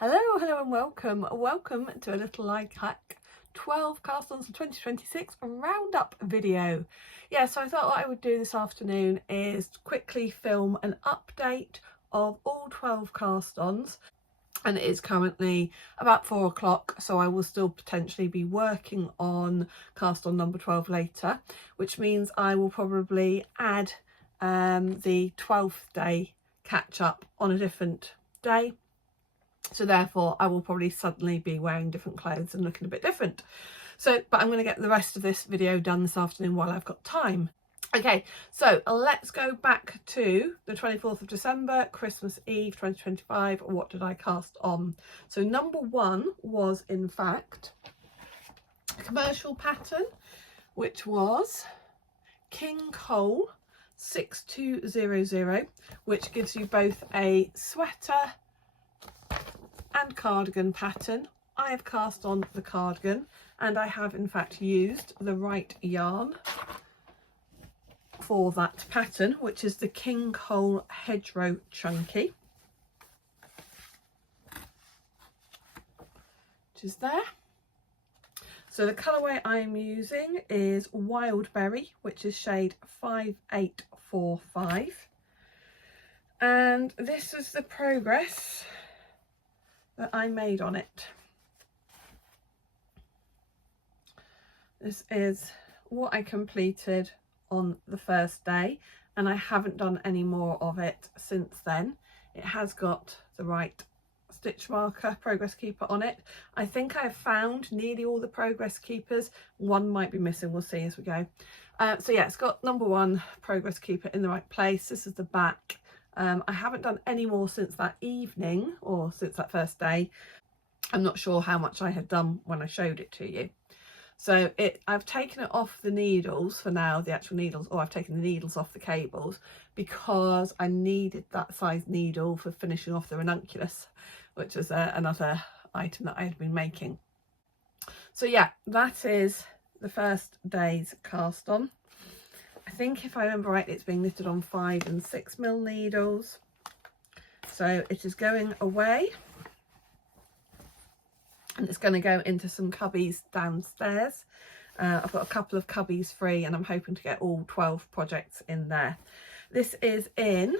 Hello and welcome to a little Likac 12 cast-ons for 2026 roundup video. Yeah, so I thought what I would do this afternoon is quickly film an update of all 12 cast-ons, and it is currently about 4 o'clock, so I will still potentially be working on cast-on number 12 later, which means I will probably add the 12th day catch-up on a different day. So therefore I will probably suddenly be wearing different clothes and looking a bit different. But I'm going to get the rest of this video done this afternoon while I've got time. Okay, so let's go back to the 24th of December, Christmas Eve 2025. What did I cast on? So number 1 was in fact a commercial pattern, which was King Cole 6200, which gives you both a sweater and cardigan pattern. I have cast on the cardigan, and I have in fact used the right yarn for that pattern, which is the King Cole Hedgerow Chunky, which is there. So the colourway I am using is Wildberry, which is shade 5845, and this is the progress that I made on it. This is what I completed on the first day, and I haven't done any more of it since then. It has got the right stitch marker, progress keeper on it. I think I've found nearly all the progress keepers. One might be missing, we'll see as we go. So yeah, it's got number 1 progress keeper in the right place. This is the back. I haven't done any more since that evening, or since that first day. I'm not sure how much I had done when I showed it to you. So I've taken it off the needles for now, the actual needles, or I've taken the needles off the cables, because I needed that size needle for finishing off the ranunculus, which is another item that I had been making. So yeah, that is the first day's cast on. I think if I remember right, it's being knitted on 5 and 6mm needles. So it is going away, and it's going to go into some cubbies downstairs. I've got a couple of cubbies free, and I'm hoping to get all 12 projects in there. This is in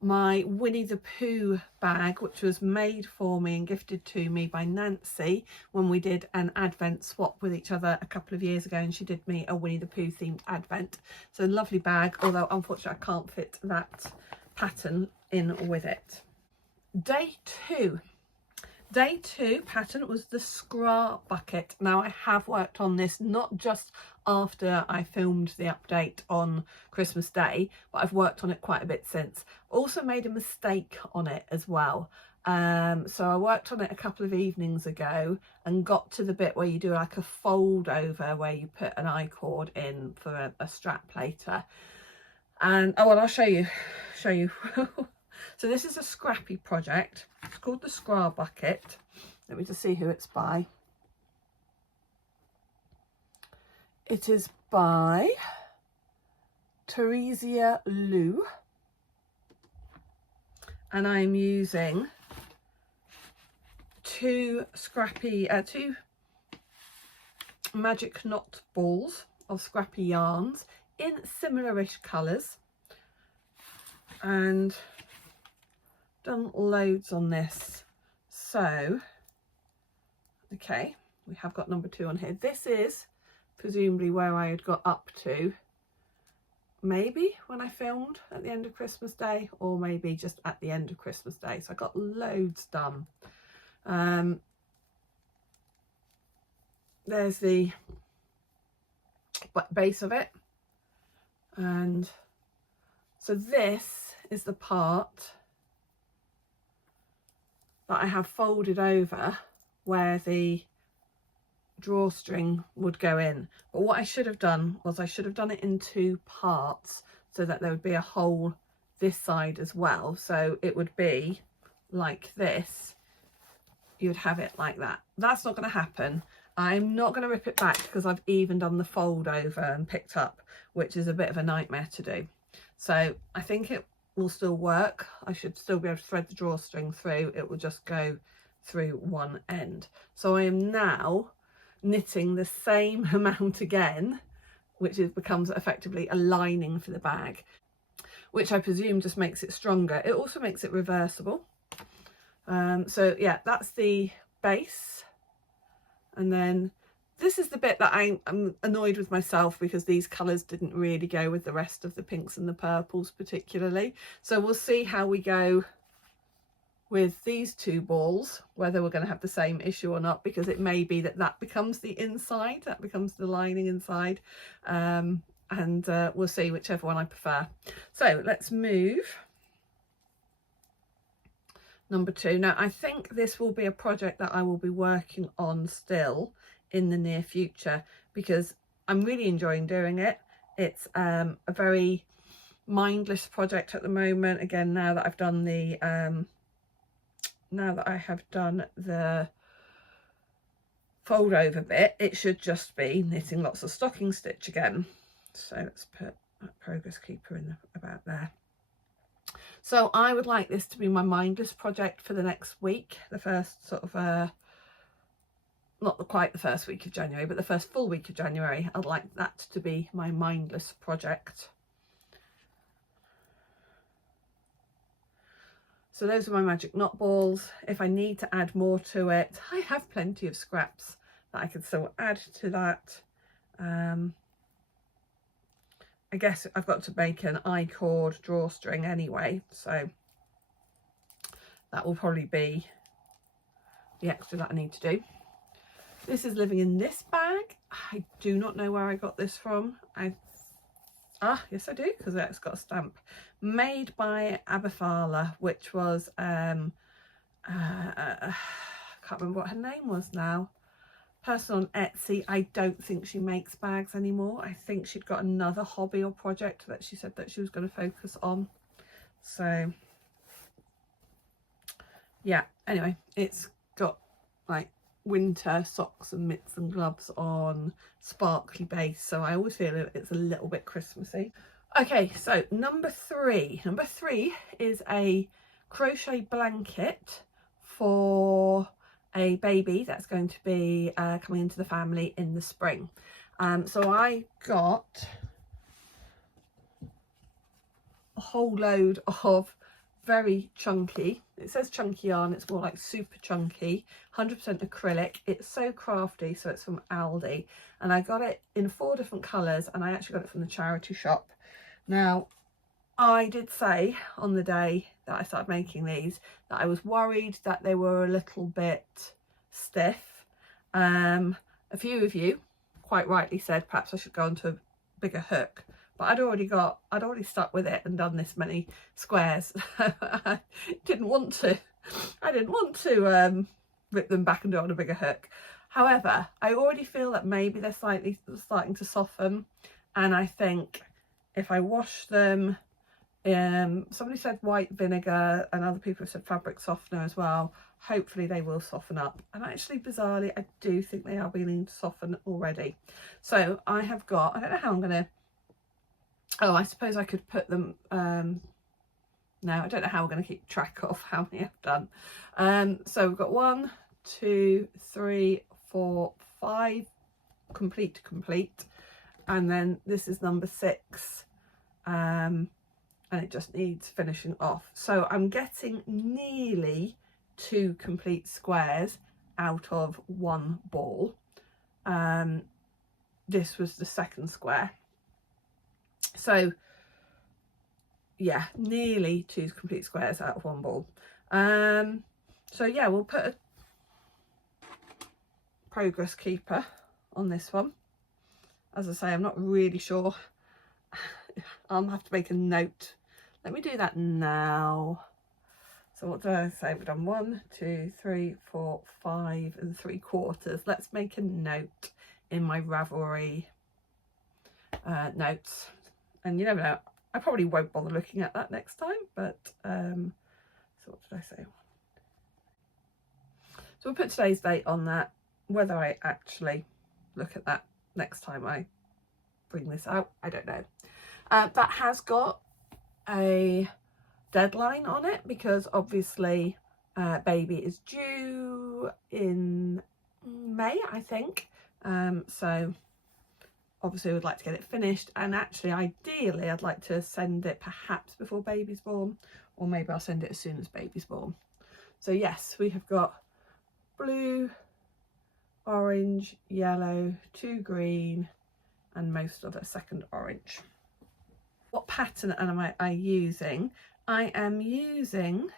my Winnie the Pooh bag, which was made for me and gifted to me by Nancy when we did an advent swap with each other a couple of years ago, and she did me a Winnie the Pooh themed advent. So lovely bag, although unfortunately I can't fit that pattern in with it. Day 2 pattern was the Skrabucket. Now I have worked on this not just after I filmed the update on Christmas Day, but I've worked on it quite a bit since. Also made a mistake on it as well. So I worked on it a couple of evenings ago and got to the bit where you do like a fold over, where you put an I-cord in for a strap later. And oh well, I'll show you. So this is a scrappy project. It's called the Skrabucket. Let me just see who it's by. It is by Theresia Lee, and I'm using two magic knot balls of scrappy yarns in similar-ish colours, and done loads on this. So okay, we have got number 2 on here. This is presumably where I had got up to, maybe when I filmed at the end of Christmas Day, or maybe just at the end of Christmas Day. So I got loads done. There's the base of it, and so this is the part that I have folded over where the drawstring would go in. But what I should have done was I should have done it in 2 parts, so that there would be a hole this side as well. So it would be like this. You would have it like that. That's not going to happen. I'm not going to rip it back because I've even done the fold over and picked up, which is a bit of a nightmare to do. So I think will still work. I should still be able to thread the drawstring through. It will just go through one end. So I am now knitting the same amount again, which becomes effectively a lining for the bag, which I presume just makes it stronger. It also makes it reversible. So yeah, that's the base. And then this is the bit that I'm annoyed with myself, because these colours didn't really go with the rest of the pinks and the purples particularly. So we'll see how we go with these two balls, whether we're going to have the same issue or not, because it may be that that becomes the inside, that becomes the lining inside, and we'll see whichever one I prefer. So let's move number 2. Now I think this will be a project that I will be working on still in the near future, because I'm really enjoying doing it. It's a very mindless project at the moment. Again, now that I've done the now that I have done the fold over bit, it should just be knitting lots of stocking stitch again. So let's put that progress keeper in about there. So I would like this to be my mindless project for the next week, the first sort of not quite the first week of January, but the first full week of January. I'd like that to be my mindless project. So those are my magic knot balls. If I need to add more to it, I have plenty of scraps that I could still add to that. I guess I've got to make an I-cord drawstring anyway, so that will probably be the extra that I need to do. This is living in this bag. I do not know where I got this from. Yes I do, because it's got a stamp. Made by Abuelita, which was I can't remember what her name was now. Person on Etsy. I don't think she makes bags anymore. I think she'd got another hobby or project that she said that she was going to focus on. So yeah, anyway, it's got like winter socks and mitts and gloves on, sparkly base, so I always feel it's a little bit Christmassy. Okay, so number 3 is a crochet blanket for a baby that's going to be coming into the family in the spring. So I got a whole load of very chunky, it says chunky yarn, it's more like super chunky, 100% acrylic. It's So Crafty, so it's from Aldi, and I got it in 4 different colours, and I actually got it from the charity shop. Now I did say on the day that I started making these that I was worried that they were a little bit stiff. A few of you quite rightly said perhaps I should go onto a bigger hook, but I'd already stuck with it and done this many squares. I didn't want to rip them back and do it on a bigger hook. However, I already feel that maybe they're slightly starting to soften, and I think if I wash them, somebody said white vinegar and other people have said fabric softener as well, hopefully they will soften up. And actually, bizarrely, I do think they are beginning to soften already. So I have got, I don't know how I'm going to, I suppose I could put them, no, I don't know how we're going to keep track of how many I've done. So we've got 1, 2, 3, 4, 5 complete to complete, and then this is number 6, and it just needs finishing off. So I'm getting nearly 2 complete squares out of 1 ball. This was the second square, so yeah, nearly 2 complete squares out of 1 ball. So yeah, we'll put a progress keeper on this one. As I say, I'm not really sure. I'll have to make a note. Let me do that now. So what do I say? We've done 1, 2, 3, 4, 5 and 3/4. Let's make a note in my Ravelry notes. And you never know, I probably won't bother looking at that next time, but so what did I say? So we'll put today's date on that. Whether I actually look at that next time I bring this out, I don't know. That has got a deadline on it because obviously baby is due in May, I think. So obviously I would like to get it finished, and actually ideally I'd like to send it perhaps before baby's born, or maybe I'll send it as soon as baby's born. So yes, we have got blue, orange, yellow, 2 green, and most of a second orange. What pattern am I using? I am using,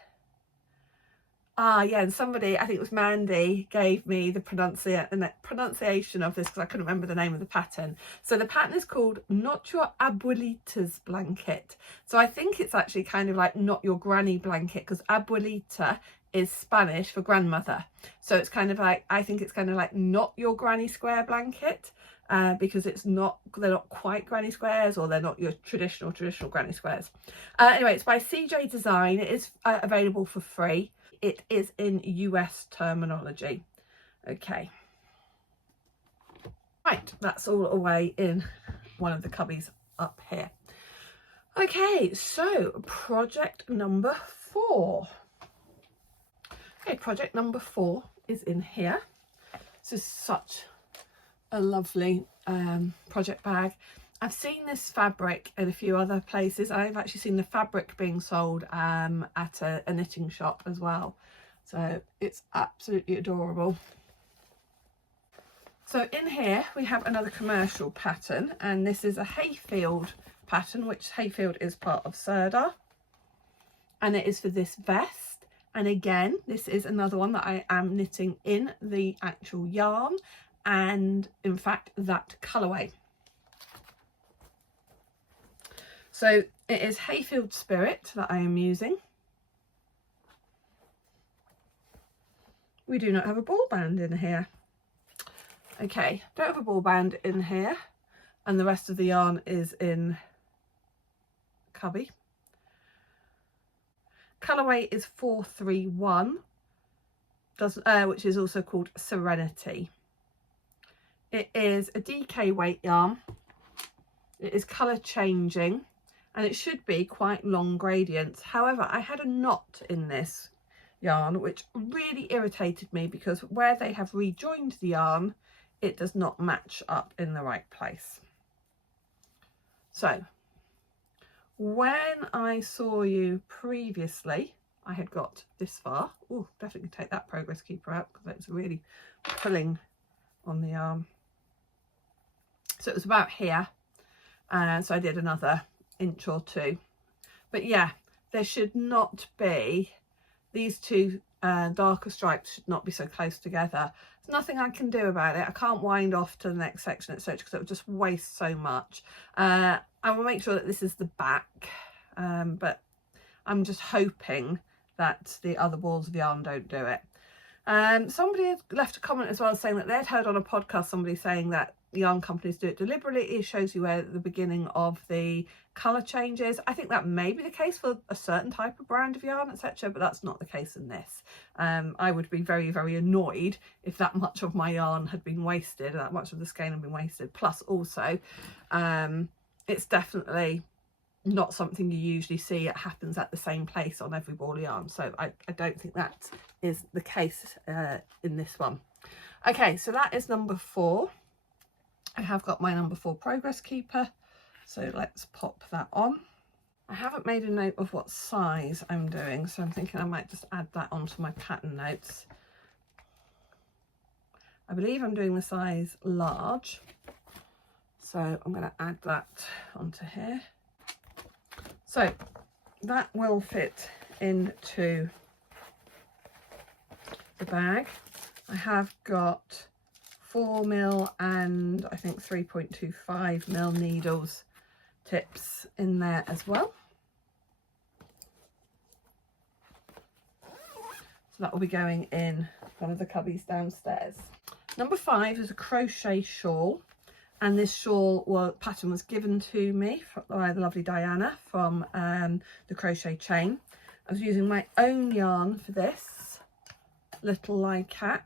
and somebody, I think it was Mandy, gave me the pronunciation of this because I couldn't remember the name of the pattern. So the pattern is called Not Your Abuelita's Blanket. So I think it's actually kind of like Not Your Granny Blanket, because Abuelita is Spanish for grandmother. So it's kind of like, I think it's kind of like Not Your Granny Square Blanket, because they're not quite granny squares, or they're not your traditional granny squares. Anyway, it's by CJ Design. It is available for free. It is in US terminology. Okay, right, that's all away in one of the cubbies up here. Okay, so project number 4. Okay, project number 4 is in here. This is such a lovely project bag. I've seen this fabric in a few other places. I've actually seen the fabric being sold at a knitting shop as well. So it's absolutely adorable. So in here we have another commercial pattern, and this is a Hayfield pattern, which Hayfield is part of Serda. And it is for this vest. And again, this is another one that I am knitting in the actual yarn, and in fact that colourway. So it is Hayfield Spirit that I am using. We do not have a ball band in here. Okay, don't have a ball band in here, and the rest of the yarn is in cubby. Colourway is 431, which is also called Serenity. It is a DK weight yarn. It is colour changing, and it should be quite long gradients. However, I had a knot in this yarn which really irritated me, because where they have rejoined the yarn, it does not match up in the right place. So when I saw you previously, I had got this far. Oh, definitely take that progress keeper out because it's really pulling on the arm. So it was about here, so I did another inch or 2. But yeah, there should not be, these two darker stripes should not be so close together. There's nothing I can do about it. I can't wind off to the next section, etc., because it would just waste so much. I will make sure that this is the back, but I'm just hoping that the other balls of yarn don't do it. Somebody had left a comment as well saying that they'd heard on a podcast somebody saying that yarn companies do it deliberately. It shows you where the beginning of the colour changes. I think that may be the case for a certain type of brand of yarn, etc., but that's not the case in this. I would be very, very annoyed if that much of my yarn had been wasted, that much of the skein had been wasted. Plus also, it's definitely not something you usually see. It happens at the same place on every ball of yarn, so I don't think that is the case in this one. Okay, so that is number 4. I have got my number 4 progress keeper, so let's pop that on. I haven't made a note of what size I'm doing, so I'm thinking I might just add that onto my pattern notes. I believe I'm doing the size large, so I'm going to add that onto here. So that will fit into the bag. I have got 4mm and I think 3.25mm needles tips in there as well. So that will be going in one of the cubbies downstairs. Number 5 is a crochet shawl, and this shawl pattern was given to me by the lovely Diana from the Crochet Chain. I was using my own yarn for this, little Likac,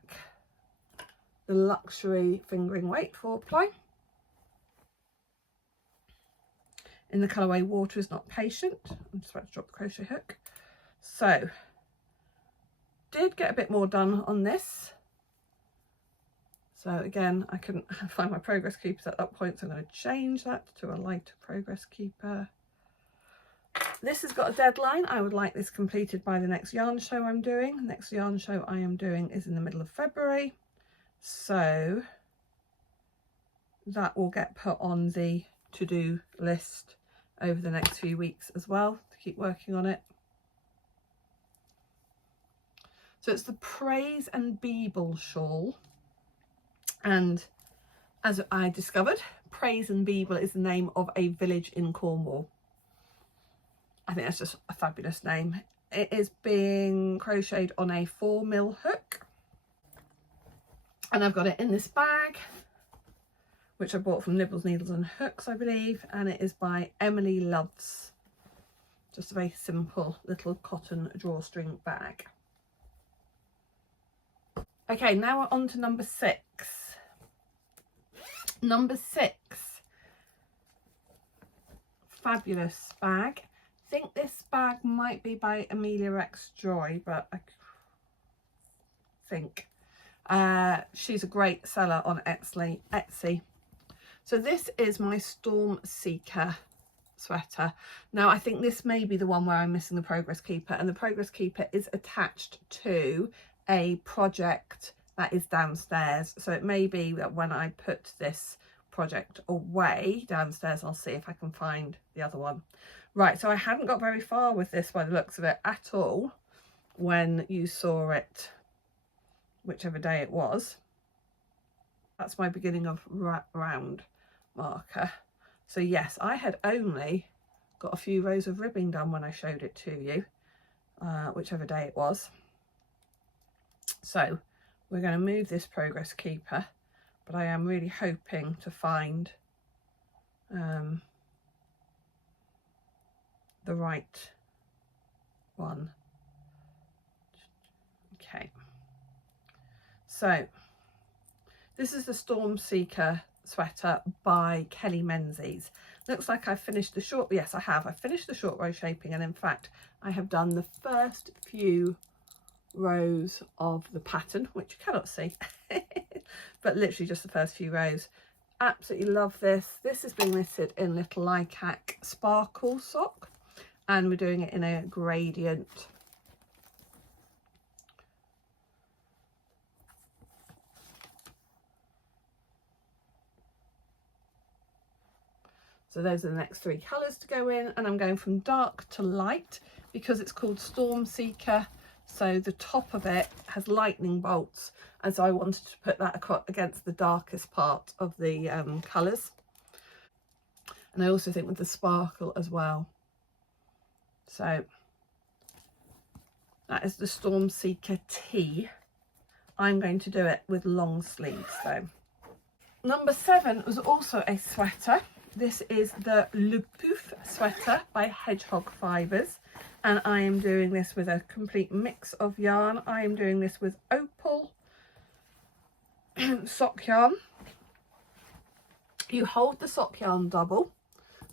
the luxury fingering weight 4-ply. in the colourway Water Is Not Patient. I'm just about to drop the crochet hook. So, did get a bit more done on this. So again, I couldn't find my progress keepers at that point, so I'm going to change that to a lighter progress keeper. This has got a deadline. I would like this completed by the next yarn show I'm doing. The next yarn show I am doing is in the middle of February. So that will get put on the to-do list over the next few weeks as well, to keep working on it. So it's the Praze-n-beeble shawl. And as I discovered, Praze-n-beeble is the name of a village in Cornwall. I think that's just a fabulous name. It is being crocheted on a 4mm hook. And I've got it in this bag, which I bought from Nibbles, Needles and Hooks, I believe. And it is by Emily Loves. Just a very simple little cotton drawstring bag. Okay, now we're on to number 6. Number 6, fabulous bag. I think this bag might be by Amelia X Joy, but I think she's a great seller on Etsy. So this is my Stormseeker sweater. Now I think this may be the one where I'm missing the progress keeper, and the progress keeper is attached to a project that is downstairs, so it may be that when I put this project away downstairs, I'll see if I can find the other one. Right, so I hadn't got very far with this by the looks of it at all when you saw it, whichever day it was. That's my beginning of round marker. So yes, I had only got a few rows of ribbing done when I showed it to you, whichever day it was. So we're going to move this progress keeper, but I am really hoping to find the right one. Okay, so this is the Stormseeker sweater by Kelly Menzies. Looks like I've finished the short, yes I have, I finished the short row shaping, and in fact I have done the first few rows of the pattern, which you cannot see but literally just the first few rows. Absolutely love this. This is being knitted in little Likac sparkle sock, and we're doing it in a gradient. So those are the next 3 colours to go in, and I'm going from dark to light because it's called Stormseeker. So the top of it has lightning bolts, and so I wanted to put that against the darkest part of the colours. And I also think with the sparkle as well. So that is the Stormseeker T. I'm going to do it with long sleeves though. Number 7 was also a sweater. This is the Le Pouf sweater by Hedgehog Fibres. And I am doing this with a complete mix of yarn. I am doing this with opal sock yarn. You hold the sock yarn double,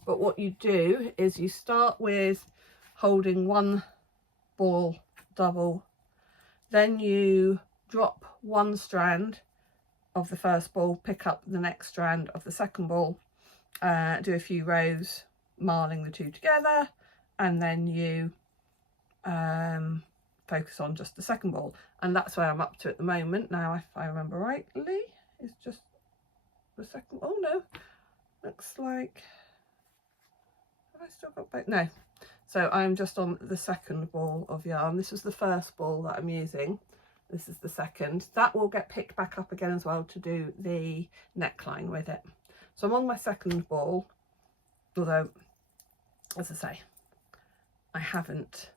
but what you do is you start with holding one ball double, then you drop one strand of the first ball, pick up the next strand of the second ball, do a few rows marling the two together, and then you focus on just the second ball. And that's where I'm up to at the moment now, if I remember rightly. It's just the second. Oh no, looks like, have I still got both? No. So I'm just on the second ball of yarn. This was the first ball that I'm using. This is the second. That will get picked back up again as well to do the neckline with it. So I'm on my second ball, although, as I say, I haven't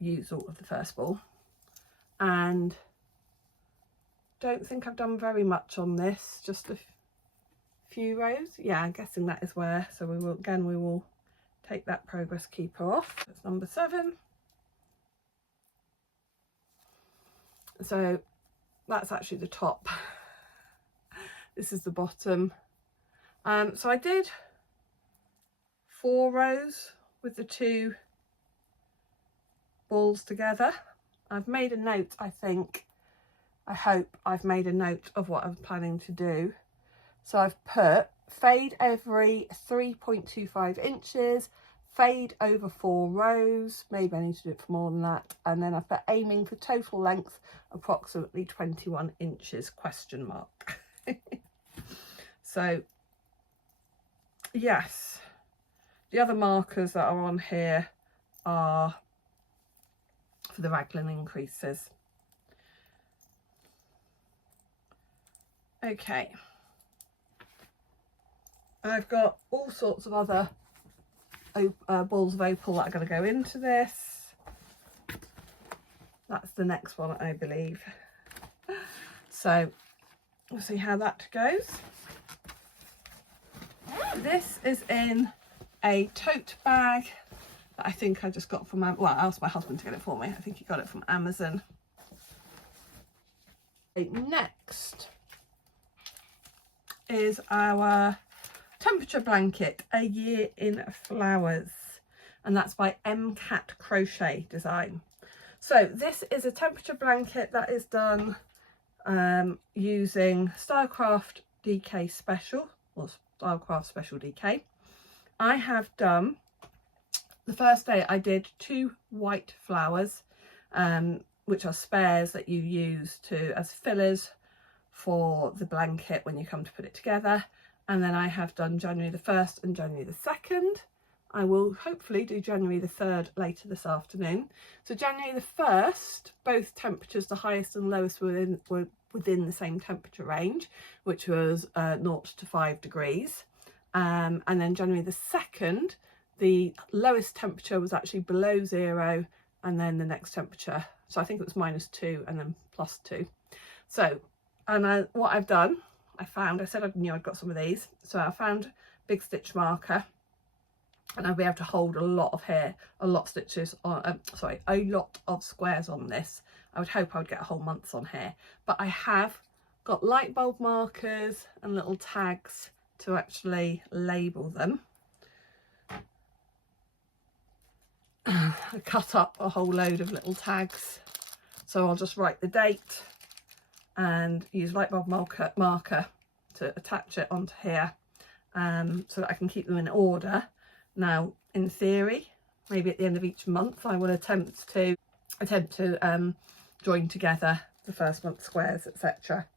used all of the first ball, and don't think I've done very much on this, just a few rows. Yeah, I'm guessing that is where, so we will take that progress keeper off. That's number 7. So that's actually the top. This is the bottom. So I did 4 rows with the 2 balls together. I've made a note, I hope I've made a note of what I'm planning to do. So I've put fade every 3.25 inches, fade over 4 rows, maybe I need to do it for more than that, and then I've put aiming for total length approximately 21 inches question mark. So yes, the other markers that are on here are for the raglan increases. Okay, I've got all sorts of other balls of opal that are going to go into this. That's the next one, I believe. So we'll see how that goes. This is in a tote bag that I think I just got from, well, I asked my husband to get it for me. I think he got it from Amazon. Next is our temperature blanket, A Year in Flowers, and that's by MCAT Crochet Design. So this is a temperature blanket that is done using Stylecraft DK Special, or Stylecraft Special DK. I have done, the first day I did 2 white flowers, which are spares that you use as fillers for the blanket when you come to put it together. And then I have done January the 1st and January the 2nd. I will hopefully do January the 3rd later this afternoon. So January the 1st, both temperatures, the highest and lowest, were within the same temperature range, which was 0 to 5 degrees. And then January the 2nd, the lowest temperature was actually below 0, and then the next temperature, so I think it was -2 and then +2. So, and what I've done, I said I knew I'd got some of these, so I found big stitch marker, and I'll be able to hold a lot of hair, a lot of stitches on, a lot of squares on this. I would hope I would get a whole month's on here, but I have got light bulb markers and little tags to actually label them. I cut up a whole load of little tags, so I'll just write the date and use light bulb marker to attach it onto here, so that I can keep them in order. Now, in theory, maybe at the end of each month, I will attempt to join together the first month squares, etc.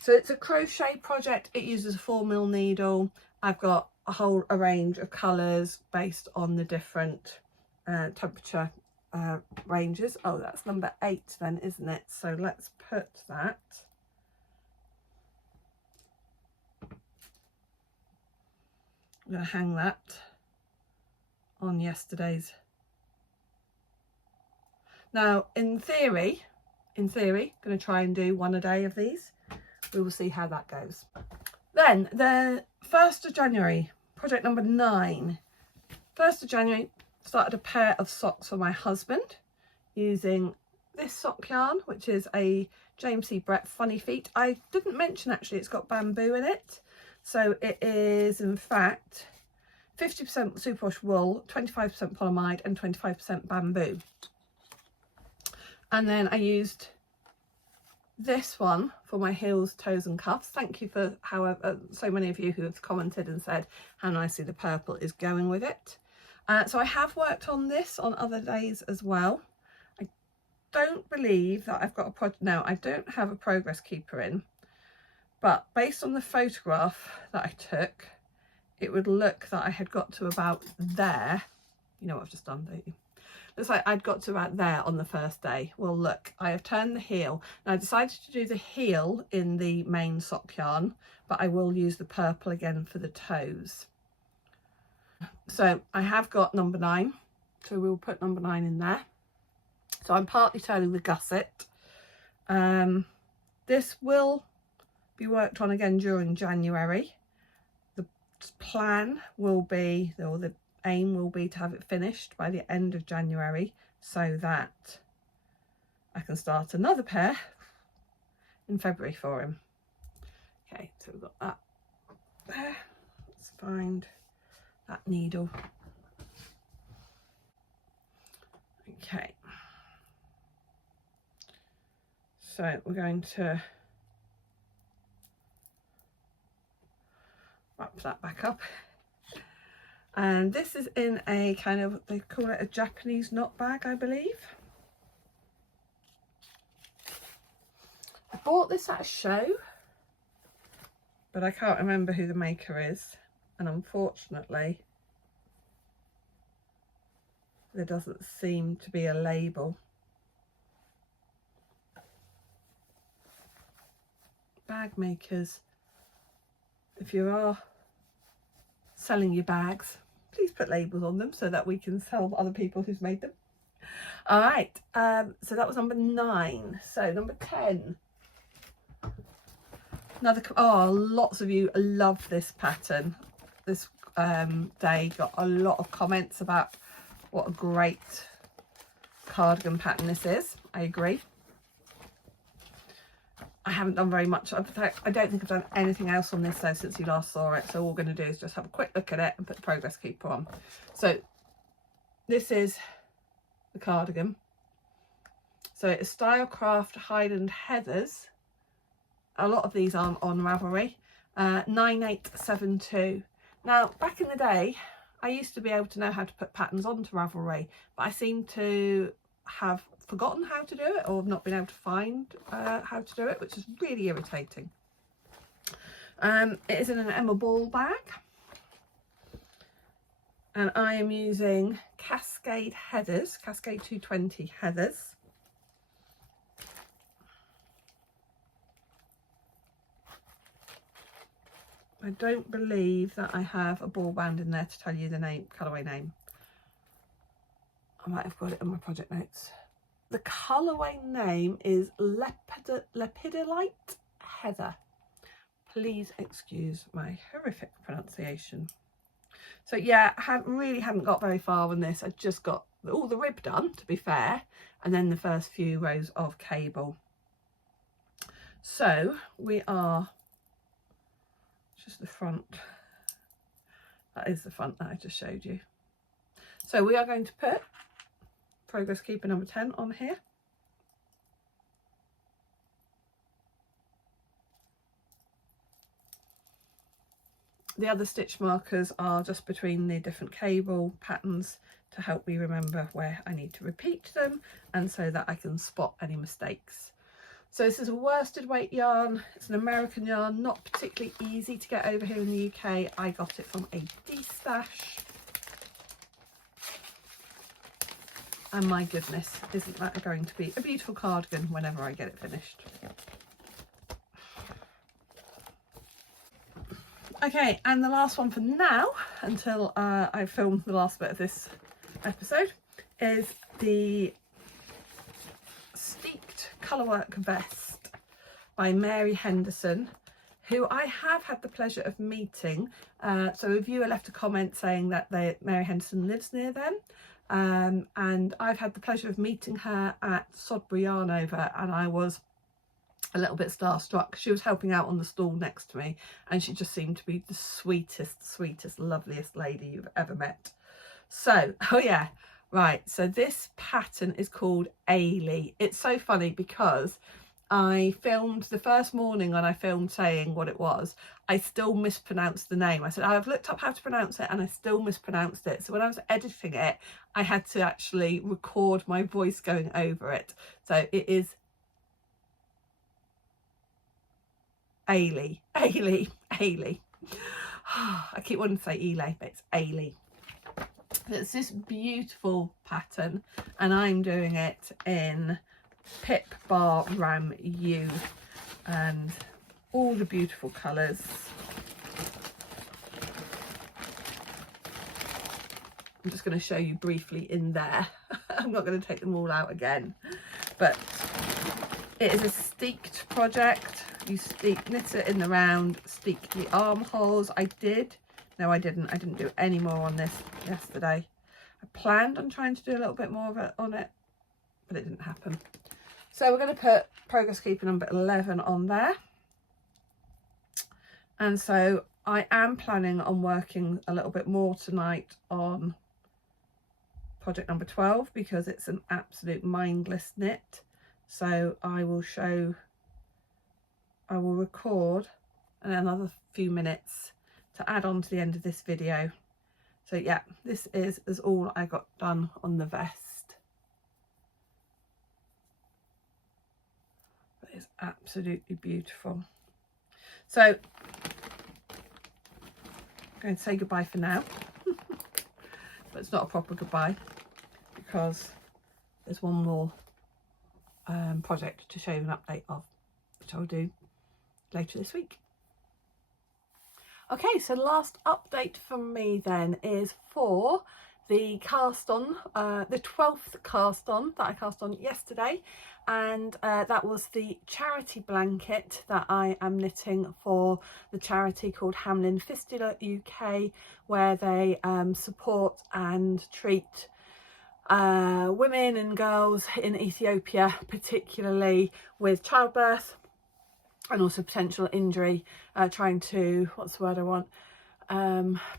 So it's a crochet project. It uses a 4mm needle. I've got a range of colours based on the different temperature ranges. Oh, that's number 8 then, isn't it? So let's put that. I'm going to hang that on yesterday's. Now, in theory, going to try and do 1 a day of these. We will see how that goes. Then the 1st of January, project number 9. 1st of January, started a pair of socks for my husband using this sock yarn, which is a James C. Brett Funny Feet. I didn't mention actually it's got bamboo in it. So it is in fact 50% superwash wool, 25% polyamide and 25% bamboo. And then I used this one for my heels, toes and cuffs. Thank you for so many of you who have commented and said how nicely the purple is going with it. So I have worked on this on other days as well. I don't believe that I've got a project. No, I don't have a progress keeper in, but based on the photograph that I took, it would look that I had got to about there. You know what I've just done, don't you? Looks like I'd got to about there on the first day. Well, look, I have turned the heel. Now I decided to do the heel in the main sock yarn, but I will use the purple again for the toes. So I have got number 9, so we'll put number 9 in there. So I'm partly turning the gusset. This will be worked on again during January. The plan will be, or the aim will be, to have it finished by the end of January so that I can start another pair in February for him. Okay, so we've got that there. Let's find that needle. Okay, so we're going to wrap that back up, and this is in a kind of, they call it a Japanese knot bag, I believe. I bought this at a show, but I can't remember who the maker is, and unfortunately there doesn't seem to be a label. Bag makers, if you are selling your bags, please put labels on them so that we can sell other people who's made them. All right, so that was number 9. So number 10, another, oh, lots of you love this pattern. This day got a lot of comments about what a great cardigan pattern this is. I agree. I haven't done very much. In fact, I don't think I've done anything else on this though since you last saw it. So all we're going to do is just have a quick look at it and put the progress keeper on. So this is the cardigan. So it's Stylecraft Highland Heathers. A lot of these are on Ravelry. 9872. Now, back in the day, I used to be able to know how to put patterns onto Ravelry, but I seem to have forgotten how to do it, or not been able to find how to do it, which is really irritating. It is in an Emma Ball bag, and I am using Cascade Heathers, Cascade 220 Heathers. I don't believe that I have a ball band in there to tell you the name, colourway name. I might have got it in my project notes. The colourway name is Lepidolite Heather. Please excuse my horrific pronunciation. So yeah, I really hadn't got very far on this. I just got all the rib done, to be fair, and then the first few rows of cable. So we are just the front. That is the front that I just showed you. So we are going to put progress keeper number 10 on here. The other stitch markers are just between the different cable patterns to help me remember where I need to repeat them, and so that I can spot any mistakes. So this is a worsted weight yarn. It's an American yarn, not particularly easy to get over here in the UK. I got it from a D-stash. And my goodness, isn't that going to be a beautiful cardigan whenever I get it finished. Okay, and the last one for now, until I film the last bit of this episode, is the Steeped Colourwork Vest by Mary Henderson, who I have had the pleasure of meeting. So a viewer left a comment saying that Mary Henderson lives near them. And I've had the pleasure of meeting her at Sodbury Yarn Over, and I was a little bit starstruck. She was helping out on the stall next to me, and she just seemed to be the sweetest, loveliest lady you've ever met. So, oh yeah, right, so this pattern is called Ailey. It's so funny because I filmed the first morning when I filmed saying what it was, I still mispronounced the name. I said, I've looked up how to pronounce it and I still mispronounced it. So when I was editing it, I had to actually record my voice going over it. So it is Ailey. I keep wanting to say Elay, but it's Ailey. It's this beautiful pattern, and I'm doing it in Pip Bar Ram U, and all the beautiful colours. I'm just going to show you briefly in there. I'm not going to take them all out again, but it is a steeked project. You knit it in the round, steek the armholes. I didn't do any more on this yesterday. I planned on trying to do a little bit more of it on it, but it didn't happen. So we're going to put progress keeper number 11 on there. And so I am planning on working a little bit more tonight on project number 12 because it's an absolute mindless knit. So I will record another few minutes to add on to the end of this video. So yeah, this is all I got done on the vest. But it's absolutely beautiful. So I'm going to say goodbye for now. But it's not a proper goodbye because there's one more project to show you an update of, which I'll do later this week. Okay, so the last update from me then is for the cast on, the 12th cast on that I cast on yesterday, and that was the charity blanket that I am knitting for the charity called Hamlin Fistula UK, where they support and treat women and girls in Ethiopia, particularly with childbirth and also potential injury, trying to, what's the word I want,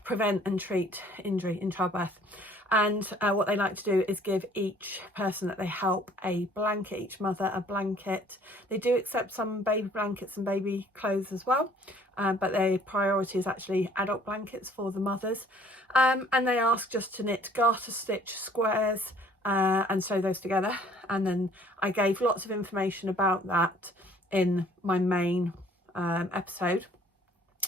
prevent and treat injury in childbirth. And what they like to do is give each person that they help a blanket, each mother a blanket. They do accept some baby blankets and baby clothes as well, but their priority is actually adult blankets for the mothers. And they ask just to knit garter stitch squares and sew those together. And then I gave lots of information about that in my main episode.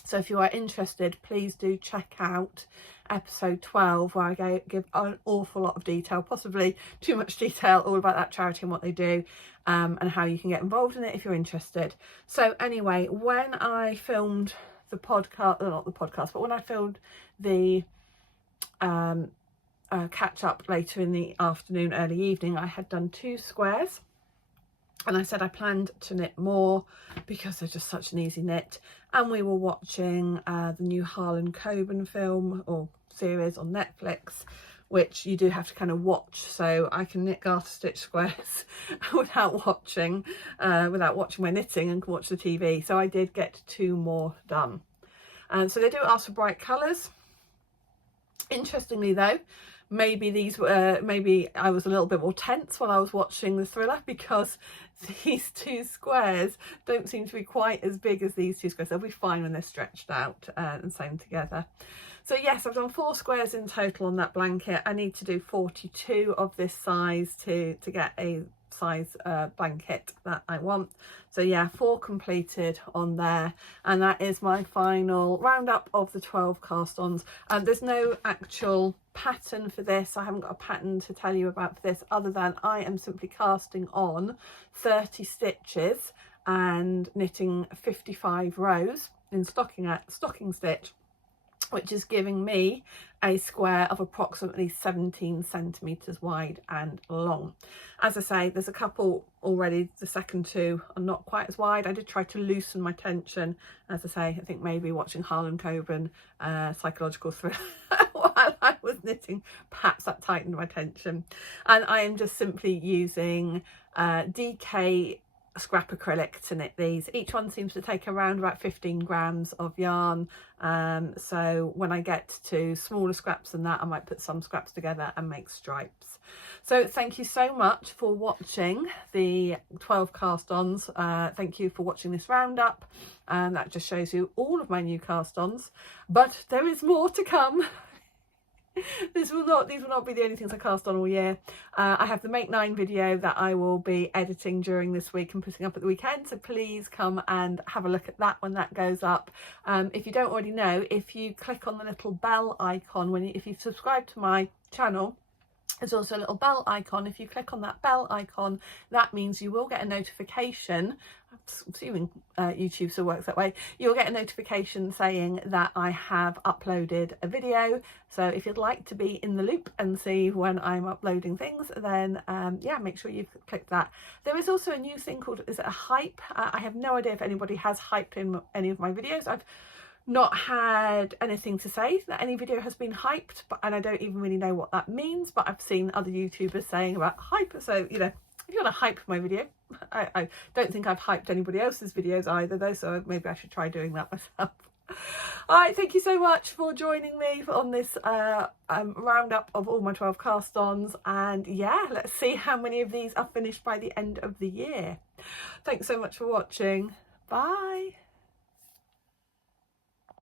So if you are interested, please do check out episode 12, where I give an awful lot of detail, possibly too much detail, all about that charity and what they do, and how you can get involved in it if you're interested. So anyway, when I filmed the podcast, not the podcast, but when I filmed the catch up later in the afternoon, early evening, I had done 2 squares. And I said I planned to knit more because they're just such an easy knit. And we were watching the new Harlan Coben film or series on Netflix, which you do have to kind of watch. So I can knit garter stitch squares without watching my knitting, and can watch the TV. So I did get 2 more done. So they do ask for bright colours. Interestingly though, maybe I was a little bit more tense while I was watching the thriller, because these 2 squares don't seem to be quite as big as these 2 squares. They'll be fine when they're stretched out and sewn together. So yes, I've done 4 squares in total on that blanket. I need to do 42 of this size to get a size blanket that I want. So yeah, 4 completed on there, and that is my final roundup of the 12 cast-ons. There's no actual pattern for this. I haven't got a pattern to tell you about for this, other than I am simply casting on 30 stitches and knitting 55 rows in stocking stitch, which is giving me a square of approximately 17 centimeters wide and long. As I say, there's a couple already. The second 2 are not quite as wide. I did try to loosen my tension. As I say, I think maybe watching Harlan Coben psychological thriller while I was knitting, perhaps that tightened my tension. And I am just simply using DK scrap acrylic to knit these. Each one seems to take around about 15 grams of yarn, so when I get to smaller scraps than that, I might put some scraps together and make stripes. So thank you so much for watching the 12 cast-ons. Thank you for watching this roundup, and that just shows you all of my new cast-ons, but there is more to come. These will not be the only things I cast on all year. I have the Make 9 video that I will be editing during this week and putting up at the weekend, so please come and have a look at that when that goes up. If you don't already know, if you click on the little bell icon, if you subscribe to my channel, there's also a little bell icon. If you click on that bell icon, that means you will get a notification. I'm assuming YouTube still works that way. You'll get a notification saying that I have uploaded a video. So if you'd like to be in the loop and see when I'm uploading things, then yeah, make sure you've clicked that. There is also a new thing called, is it a hype? I have no idea if anybody has hyped in any of my videos. I've not had anything to say that any video has been hyped, and I don't even really know what that means, but I've seen other YouTubers saying about hype. So, you know, if you want to hype my video, I don't think I've hyped anybody else's videos either though, so maybe I should try doing that myself. All right, thank you so much for joining me on this roundup of all my 12 cast-ons, and yeah, let's see how many of these are finished by the end of the year. Thanks so much for watching. Bye.